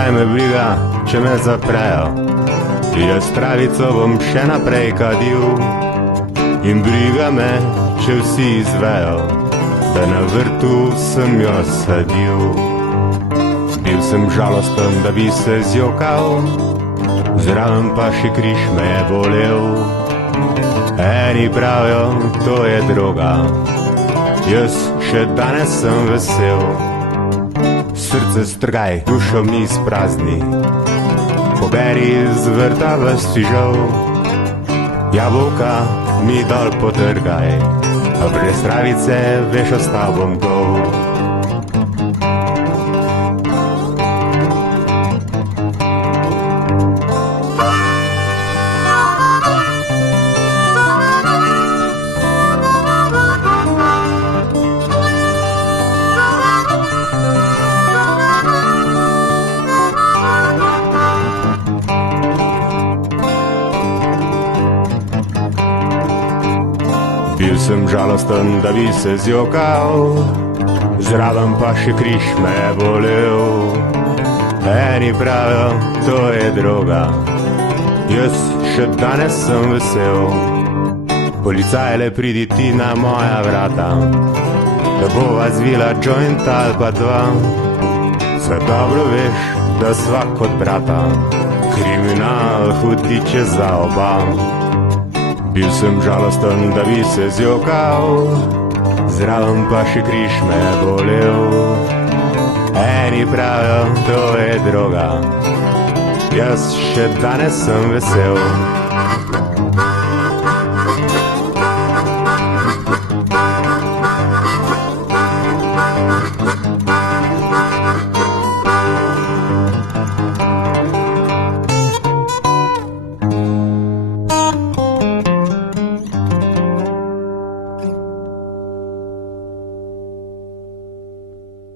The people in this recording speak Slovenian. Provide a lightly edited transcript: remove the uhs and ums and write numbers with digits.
kaj me briga, če me zaprejo. Jaz travico bom še naprej kadil in briga me, če vsi izvejo, da na vrtu sem jo sadil. Bil sem žalosten, da bi se zjokal, zraven pa še križ me je bolel. Eni pravijo, to je droga, jaz še danes sem vesel. Srce strgaj, dušo mi sprazni, poberi z vrta ves fižol. Jabolka mi dol potrgaj, a brez travice veš, ostal bom gol. Bil sem žalosten, da bi se zjokal, zraven pa še križ me je bolel. Eni pravijo, to je droga, jaz še danes sem vesel. Policaj, le pridi ti na moja vrata, da bova zvila joint ali pa dva. Saj dobro veš, da sva kot brata, kriminal hudiče za oba. Bil sem žalosten, da bi se zjokal, zraven pa še križ me je bolel. Eni pravijo, to je droga, jaz še danes sem vesel.